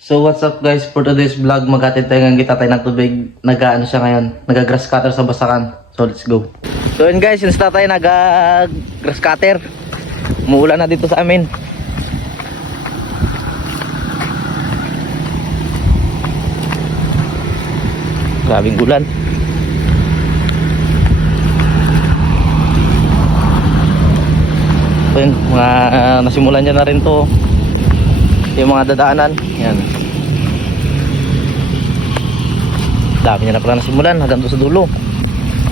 So what's up guys, for today's vlog maghatid tayo ng kita tayo ng tubig. Nag-ano siya ngayon, nag-grass cutter sa basakan. So let's go. So yun guys, since tayo nag-grass cutter, umuulan na dito sa amin. Grabing ulan. So yun, nasimulan niya na rin to yung mga dadaanan. Yan, dami niya na pala nasimulan hanggang doon sa dulo.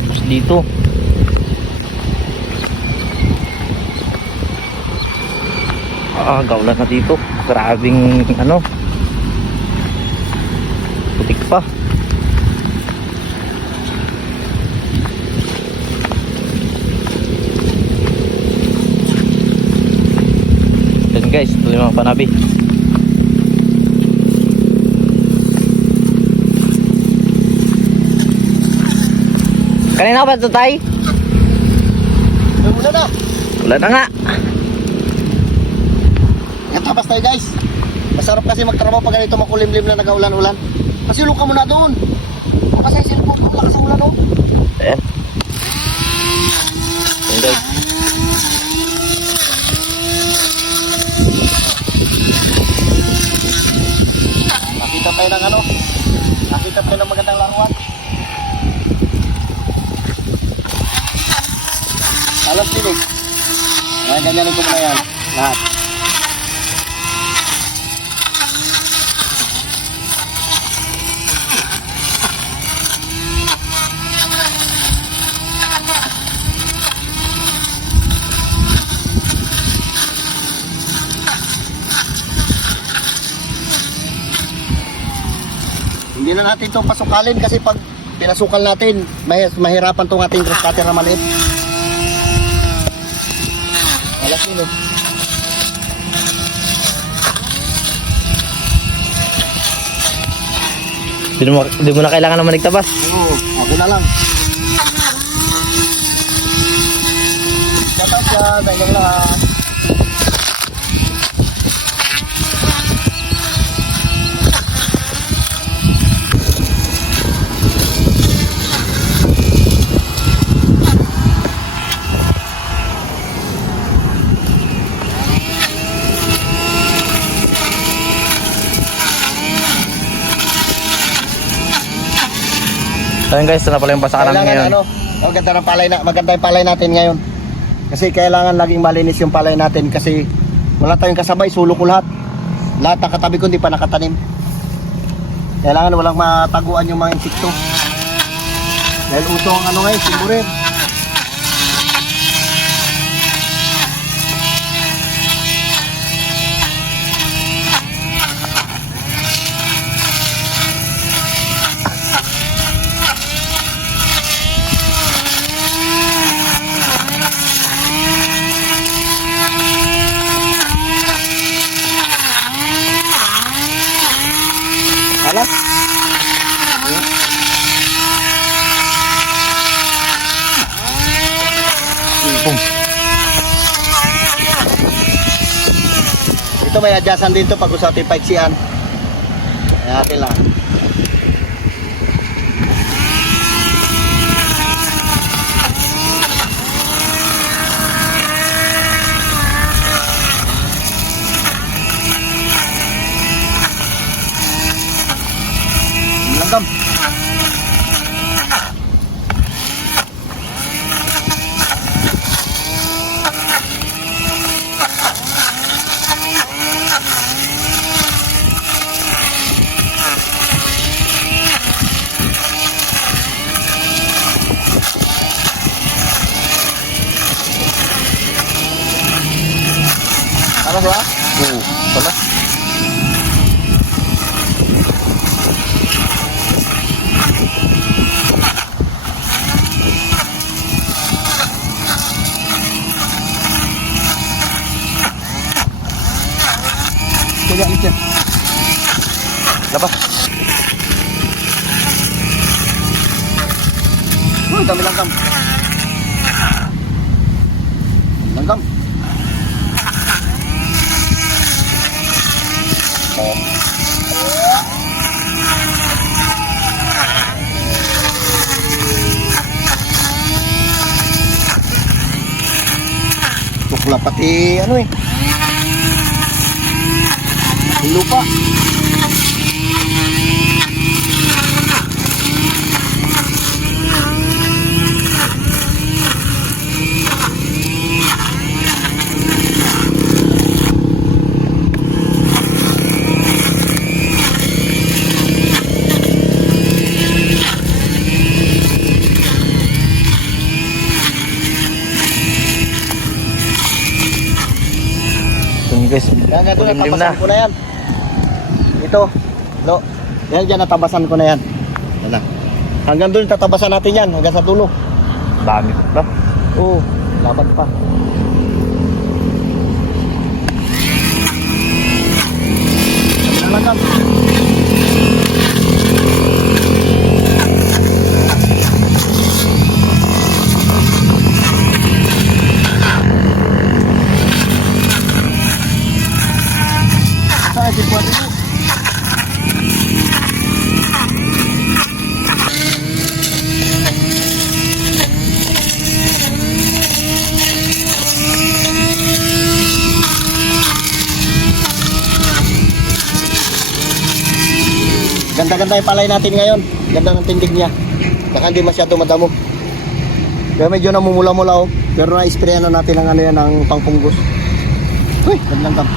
Tapos dito gaulan na dito. Grabing ano, putik pa. Yan guys, ito yung mga panabi. Kanina ba ito tay? Wala na. Wala na nga. Tapas tayo guys. Masarap kasi magtrabaho pag ganito makulimlim na nag-ulan-ulan. Pasilong ka muna doon. Kasi cellphone ko lakas ang ulan doon. Ayan. Ayan guys. Nakita tayo ng ano. Nakita tayo ng magandang laruan. Alas din eh. Ayan, ganyanin ko muna yan. Lahat. Hindi na natin itong pasukalin kasi pag pinasukal natin, mahirapan itong ating grass cutter na maliit. Alas yun eh. Hindi mo na kailangan naman nagtabas. Oo, okay na lang. Shout out dyan, sa inyong lahat. Ayan guys, ito na pala yung basakan namin ngayon. Ano, maganda ng palay na, maganda yung palay natin ngayon. Kasi kailangan laging malinis yung palay natin kasi wala tayong kasabay, sulok ko lahat. Lahat ng katabi ko hindi pa nakatanim. Kailangan walang mataguan yung mga insekto. Dahil uso ang ano ngayon, simburin. Alas. Boom. Ito may adjustan dito pag gusto natin paiksian. Ayan natin lang. Langgam. Ano ba? Oo, pala. Kaya ulit yan. Labas. Uy, dami langgam. Langgam. Tukla pati ano eh. Yung lupa. Ito guys, Yan, yan, doon kulimlim natabasan na. ko na yan. Ito, lo. Yan, dyan natabasan ko na yan. Yan na. Hanggang doon tatabasan natin yan, hanggang sa dulo. Dami pa. Oo, laban pa. Yan lang. Saan si Puan ini? Ganda-ganda yung palay natin ngayon. Ganda ng tindig niya. Saka hindi masyado madamo. Kaya medyo namumula-mula oh. Pero na-sprayan na natin ang ano yan, ang pangpunggos. Uy, gandang kam.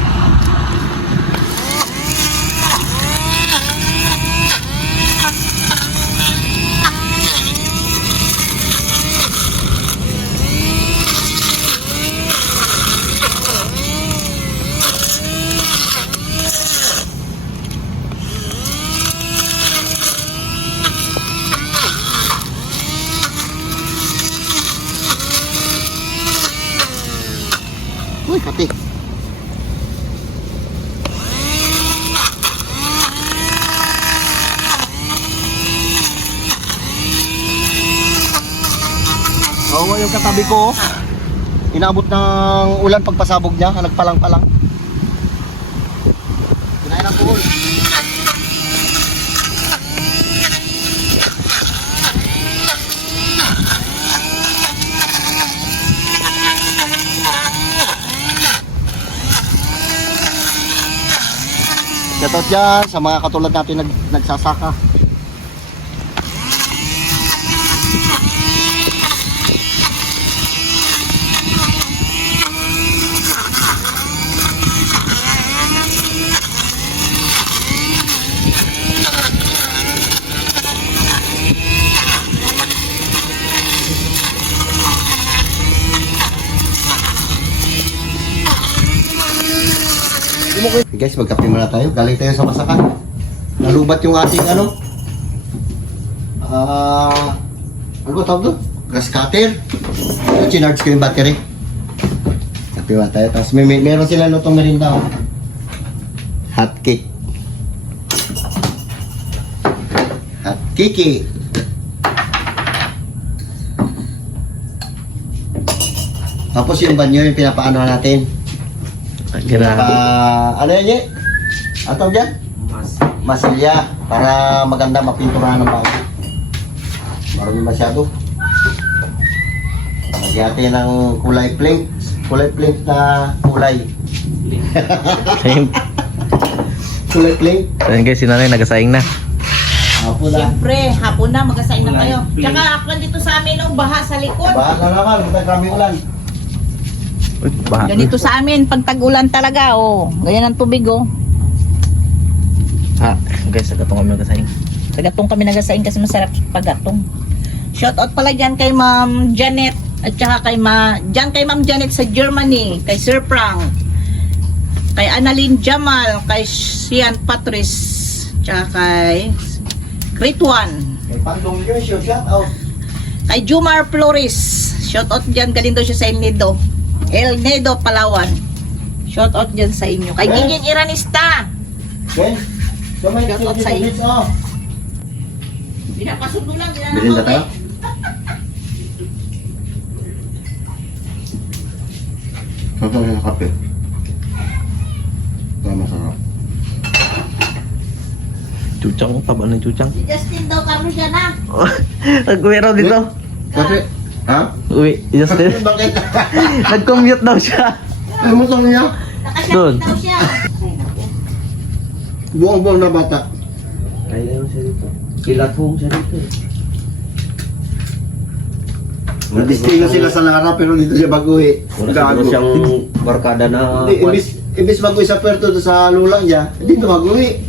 Uy, pati. Oo, yung katabi ko, inabot ng ulan pagpasabog niya, nagpalang-palang. Kinain ang kuhol. Shoutout dyan sa mga katulad natin nagsasaka. Guys, magkape muna tayo. Galing tayo sa masakan. Nalubat yung ating ano? Ano ba tawag doon? Grass cutter. Chinarge ko yung battery. Kape muna tayo. Tapos meron sila lutong merinda. Oh. Hot cake. Hot kiki. Tapos yung banyo yung pinapaano natin. Ano yan, Ye? Ano tawag dyan? Masilya. Para maganda mapinturahan ng bago. Marami masyado. Lagyan natin ng kulay pink. Kulay pink na kulay. Kulay pink. Ayan guys, si nanay nagasaing na. Hapon na. Siyempre, hapon na, magasain na kayo. Tsaka hapon dito sa amin, oh, baha sa likod. Bahan na naman. Buta kami ulan. Uy, baha. Ganito sa amin, pag tag-ulan talaga, oh. Ganyan ang tubig, oh. Ah, guys, nagatong kami nagasaing. Pagatong kami nagasain kasi masarap pagatong. Shoutout pala dyan kay Ma'am Janet at saka kay Ma'am Janet sa Germany, kay Sir Frank, kay Annalyn Jamal, kay Sian Patrice, tsaka kay Great One, Kay Pandong yun, shout out. kay Jumar Flores. Shoutout dyan, galing daw siya sa El Nido, Palawan. Shoutout dyan sa inyo. Kay Gingin Iranista. Okay? So may Shout out sa iyo. oh. Pinapasundo lang. Bilhin na tayo? Saan tayo sa kape? Ito masarap. Chuchang, taba ng chuchang. Si Justin daw, karo siya na. Nag-uwi raw dito. Kasi, ha? Uwi, Justin. Bakit? Nag-commute daw siya. Ay, motor niya. Doon. Nakasya daw siya. Buong-buong na bata. Kaya siya dito. Kilatong siya dito. Nagdistino sila sa Lara pero dito siya baguhi. Wala siguro siyang barkada na Hindi, imbis baguhi sa Puerto doon sa lulang niya, dito baguhi.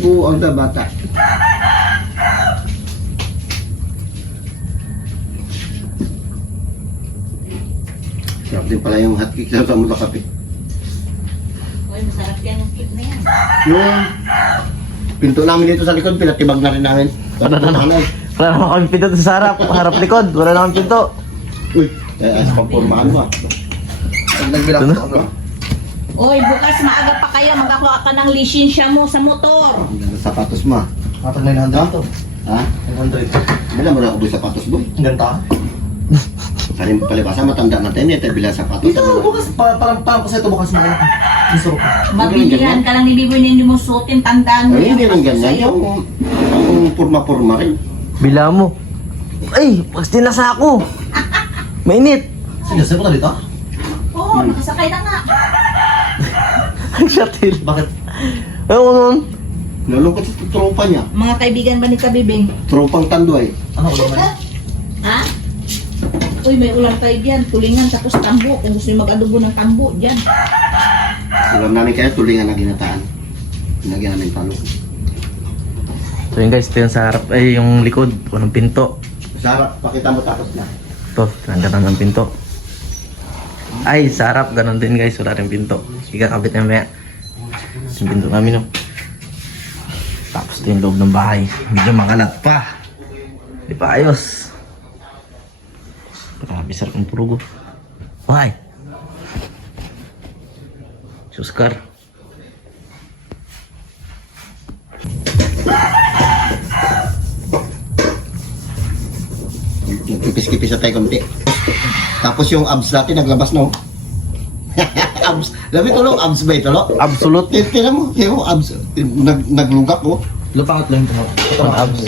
Buong na bata. Sarap din pala yung hotcake sa mula kape. Uy, masarap yan yung cake na yan. Yung pinto namin dito sa likod, pinatibag na rin namin. Wala na naman. Wala naman kami pinto sa harap. Harap likod. Wala naman pinto. Uy, as pagpormahan mo ah. Nagbilang Ano? ko ano? Uy, bukas maaga pa kayo. Magkakuha ka ng lisensya mo sa motor. Sapatos mo ah. Matag 900 to. Ha? 900. Wala mo na ako sapatos boy. Ang ganda. Salim palibasa, matanda na tayo niya, tayo bilang sapatos. bukas. Parang kasi ito bukas mo. Gusto ko. Mabilihan ka lang ni Biboy na hindi mo suotin. Tandaan mo Ay, hindi lang Sa'yo. ganyan. Yung purma-purma rin. Bila mo. Ay, pasti nasa ako. Mainit. Sige, sa'yo ko na dito? Oo, nakasakay na nga. Ang shatil. Bakit? Ayaw ko nun. Nalungkot sa tropa niya. Mga kaibigan ba ni Kabibing? Tropang tanduay. Ano ko naman? Ha? Uy, may ulang tayo dyan. Tulingan tapos tambo. Kung gusto nyo mag-adobo ng tambo, dyan. Alam namin kaya tulingan na ginataan. Pinagyan namin talo. So yun guys, ito yung sa harap. Ay, yung likod. Walang pinto. Sa harap, pakita mo tapos na. Ito, ganda ng pinto. Ay, sa harap, ganun din guys. Wala rin pinto. Ikakabit niya maya. Yung pinto namin, no? Tapos ito yung loob ng bahay. Medyo makalat pa. Hindi pa ayos. Grabe, sarap ng purugo. Why? Suskar. Nagkipis-kipis na tayo konti. Tapos yung abs natin naglabas no. Abs. Labi tulong abs ba ito no? Absolute. Tira mo abs. Naglugak ko. Lupangat lang ito. Ang abs.